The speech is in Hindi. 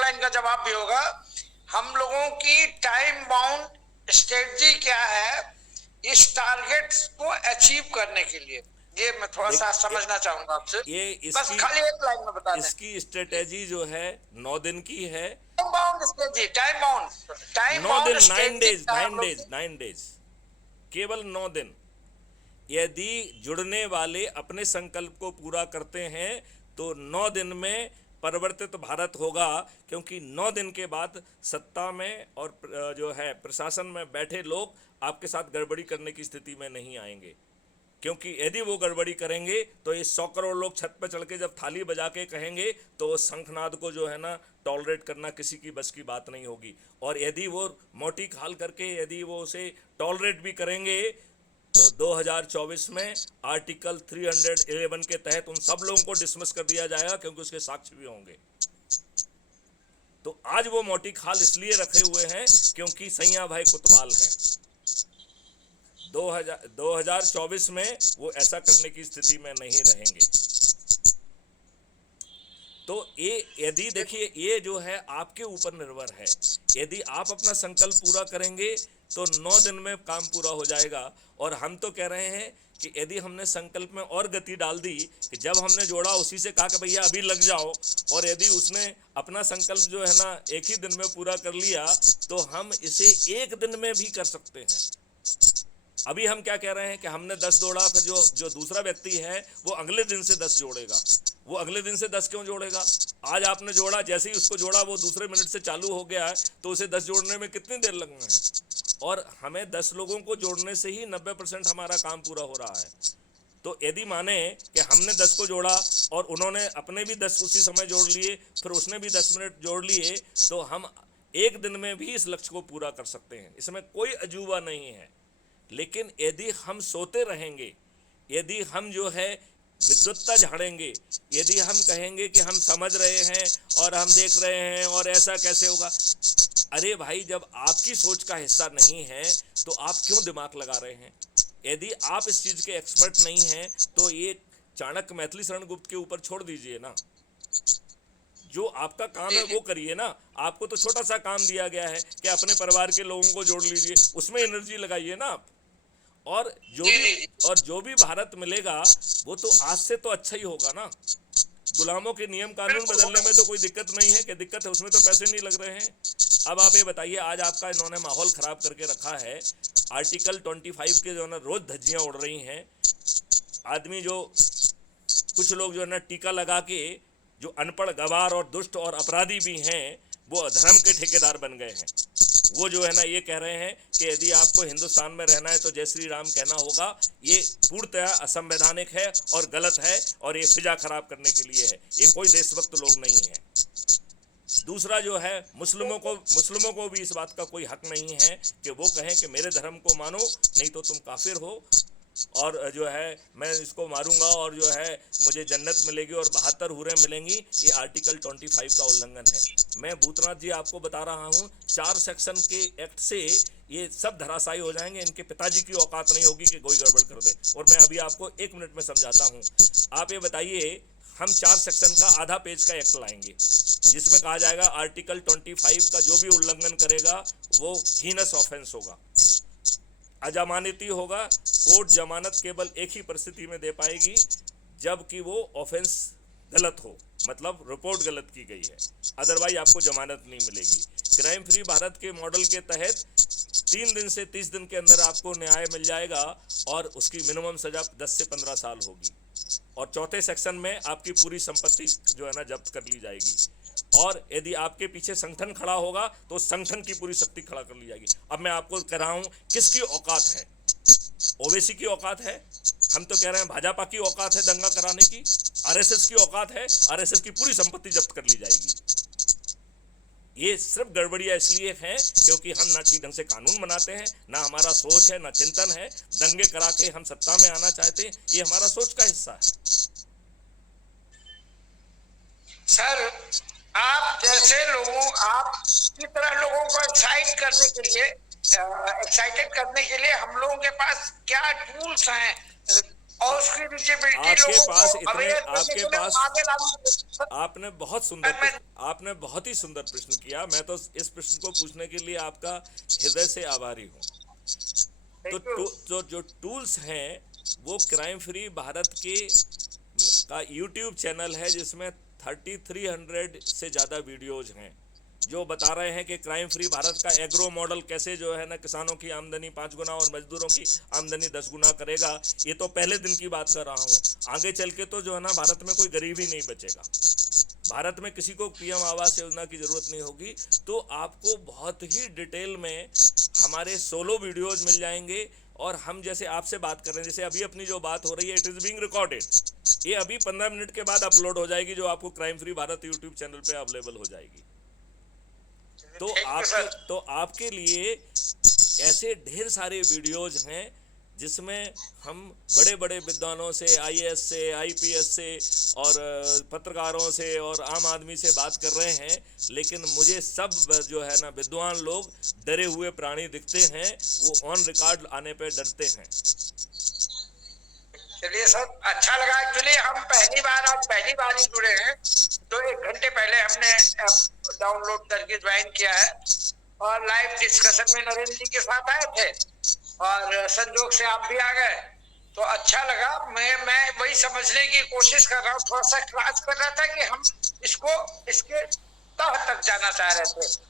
लाइन का जवाब भी होगा। हम लोगों की टाइम बाउंड स्ट्रेटजी क्या है इस टारगेट को अचीव करने के लिए, ये मैं थोड़ा सा समझना चाहूंगा आपसे। ये बस खाली एक लाइन में बता दें। इसकी स्ट्रेटेजी जो है 9 दिन की है। टाइम बाउंड स्ट्रेटजी, टाइम 9 दिन, बाउंड 9 स्ट्रेटजी डेज, 9 डेज, केवल 9 दिन। यदि जुड़ने वाले अपने संकल्प को पूरा करते हैं तो 9 दिन में परिवर्तित भारत होगा, क्योंकि 9 दिन के बाद सत्ता में और जो है प्रशासन में बैठे लोग आपके साथ गड़बड़ी करने की स्थिति में नहीं आएंगे। क्योंकि यदि वो गड़बड़ी करेंगे तो ये 100 करोड़ लोग छत पर चढ़ के जब थाली बजा के कहेंगे तो वो शंखनाद को जो है ना टॉलरेट करना किसी की बस की बात नहीं होगी। और यदि वो मोटी खाल करके यदि वो उसे टॉलरेट भी करेंगे तो 2024 में आर्टिकल 311 के तहत उन सब लोगों को डिसमिस कर दिया जाएगा, क्योंकि उसके साक्ष्य भी होंगे। तो आज वो मोटी खाल इसलिए रखे हुए हैं क्योंकि सैया भाई कुतवाल हैं। 2024 में वो ऐसा करने की स्थिति में नहीं रहेंगे। तो ये यदि देखिए ये जो है आपके ऊपर निर्भर है। यदि आप अपना संकल्प पूरा करेंगे तो 9 दिन में काम पूरा हो जाएगा। और हम तो कह रहे हैं कि यदि हमने संकल्प में और गति डाल दी कि जब हमने जोड़ा उसी से कहा कि भैया अभी लग जाओ, और यदि उसने अपना संकल्प जो है ना एक ही दिन में पूरा कर लिया तो हम इसे एक दिन में भी कर सकते हैं। अभी हम क्या कह रहे हैं कि हमने 10 जोड़ा, फिर जो दूसरा व्यक्ति है वो अगले दिन से 10 जोड़ेगा। वो अगले दिन से 10 क्यों जोड़ेगा? आज आपने जोड़ा, जैसे ही उसको जोड़ा वो दूसरे मिनट से चालू हो गया है, तो उसे 10 जोड़ने में कितनी देर लगना है? और हमें 10 लोगों को जोड़ने से ही 90% हमारा काम पूरा हो रहा है। तो यदि माने कि हमने 10 को जोड़ा और उन्होंने अपने भी 10 उसी समय जोड़ लिए, फिर उसने भी 10 मिनट जोड़ लिए, तो हम एक दिन में भी इस लक्ष्य को पूरा कर सकते हैं। इसमें कोई अजूबा नहीं है। लेकिन यदि हम सोते रहेंगे, यदि हम जो है विद्वत्ता झाड़ेंगे, यदि हम कहेंगे कि हम समझ रहे हैं और हम देख रहे हैं और ऐसा कैसे होगा, अरे भाई जब आपकी सोच का हिस्सा नहीं है तो आप क्यों दिमाग लगा रहे हैं? यदि आप इस चीज़ के एक्सपर्ट नहीं हैं तो ये चाणक्य मैथिली शरण गुप्त के ऊपर छोड़ दीजिए ना। जो आपका काम है वो करिए ना। आपको तो छोटा सा काम दिया गया है कि अपने परिवार के लोगों को जोड़ लीजिए, उसमें एनर्जी लगाइए ना आप। और जो भी भारत मिलेगा वो तो आज से तो अच्छा ही होगा ना। गुलामों के नियम कानून बदलने में तो कोई दिक्कत नहीं है। कि दिक्कत है उसमें तो पैसे नहीं लग रहे हैं। अब आप ये बताइए, आज आपका इन्होंने माहौल खराब करके रखा है। आर्टिकल 25 के जो है ना रोज धज्जियां उड़ रही हैं। आदमी जो कुछ लोग जो है ना टीका लगा के जो अनपढ़ गवार और दुष्ट और अपराधी भी हैं वो धर्म के ठेकेदार बन गए हैं। वो जो है ना ये कह रहे हैं कि यदि आपको हिंदुस्तान में रहना है तो जय श्री राम कहना होगा। ये पूर्णतः असंवैधानिक है और गलत है और ये फिजा खराब करने के लिए है। ये कोई देशभक्त लोग नहीं है। दूसरा जो है मुस्लिमों को भी इस बात का कोई हक नहीं है कि वो कहें कि मेरे धर्म को मानो नहीं तो तुम काफिर हो और जो है मैं इसको मारूंगा और जो है मुझे जन्नत मिलेगी और 72 हुरें मिलेंगी। ये आर्टिकल 25 का उल्लंघन है। मैं भूतनाथ जी आपको बता रहा हूँ 4 सेक्शन के एक्ट से ये सब धराशायी हो जाएंगे। इनके पिताजी की औकात नहीं होगी कि कोई गड़बड़ कर दे। और मैं अभी आपको 1 मिनट में समझाता हूँ। आप ये बताइए, हम 4 सेक्शन का आधा पेज का एक्ट लाएंगे जिसमें कहा जाएगा आर्टिकल 25 का जो भी उल्लंघन करेगा वो हीनस ऑफेंस होगा, अजमानती होगा। कोर्ट जमानत केवल एक ही परिस्थिति में दे पाएगी जबकि वो ऑफेंस गलत हो, मतलब रिपोर्ट गलत की गई है, अदरवाइज आपको जमानत नहीं मिलेगी। क्राइम फ्री भारत के मॉडल के तहत 3 दिन से 30 दिन के अंदर आपको न्याय मिल जाएगा और उसकी मिनिमम सजा 10 से 15 साल होगी। और चौथे सेक्शन में आपकी पूरी संपत्ति जो है ना जब्त कर ली जाएगी। और यदि आपके पीछे संगठन खड़ा होगा तो संगठन की पूरी शक्ति खड़ा कर ली जाएगी। अब मैं आपको कह रहा हूं किसकी औकात है? ओवैसी की औकात है? हम तो कह रहे हैं भाजपा की औकात है दंगा कराने की। आरएसएस की औकात है? आरएसएस की पूरी संपत्ति जब्त कर ली जाएगी। ये सिर्फ गड़बड़ियां इसलिए हैं क्योंकि हम ना ठीक ढंग से कानून बनाते हैं, ना हमारा सोच है, ना चिंतन है। दंगे करा के हम सत्ता में आना चाहते हैं, ये हमारा सोच का हिस्सा है। सर, आप जैसे लोगों, आप की तरह लोगों को एक्साइटेड करने के लिए हम लोगों के पास क्या टूल्स हैं और उसकी विजिबिलिटी आपके लोगों पास को इतने अवेयर करने आपके के लिए पास आगे लागू। आपने बहुत ही सुंदर प्रश्न किया। मैं तो इस प्रश्न को पूछने के लिए आपका हृदय से आभारी हूँ। तो जो टूल्स हैं वो क्राइम फ्री भारत के का यूट्यूब चैनल है जिसमें 3300 से ज़्यादा वीडियोज हैं जो बता रहे हैं कि क्राइम फ्री भारत का एग्रो मॉडल कैसे जो है ना किसानों की आमदनी 5 गुना और मजदूरों की आमदनी 10 गुना करेगा। ये तो पहले दिन की बात कर रहा हूँ, आगे चल के तो जो है ना भारत में कोई गरीब ही नहीं बचेगा, भारत में किसी को पीएम आवास योजना की ज़रूरत नहीं होगी। तो आपको बहुत ही डिटेल में हमारे सोलो वीडियोज मिल जाएंगे और हम जैसे आपसे बात कर रहे हैं, जैसे अभी अपनी जो बात हो रही है, इट इज़ बीइंग रिकॉर्डेड, ये अभी 15 मिनट के बाद अपलोड हो जाएगी जो आपको crime free Bharat YouTube channel पे अवेलेबल हो जाएगी। तो आपके लिए ऐसे ढेर सारे वीडियोज हैं जिसमें हम बड़े बड़े विद्वानों से, आईएएस से, आईपीएस से और पत्रकारों से और आम आदमी से बात कर रहे हैं, लेकिन मुझे सब जो है ना विद्वान लोग डरे हुए प्राणी दिखते हैं, वो ऑन रिकॉर्ड आने पे डरते हैं। चलिए सर, अच्छा लगा। एक्चुअली हम आज पहली बार ही जुड़े हैं, तो 1 घंटे पहले हमने डाउनलोड करके ज्वाइन किया है और लाइव डिस्कशन में नरेंद्र जी के साथ आए थे और संजोग से आप भी आ गए, तो अच्छा लगा। मैं वही समझने की कोशिश कर रहा हूँ, थोड़ा सा क्लास कर रहा था कि हम इसके तह तक जाना चाह रहे थे।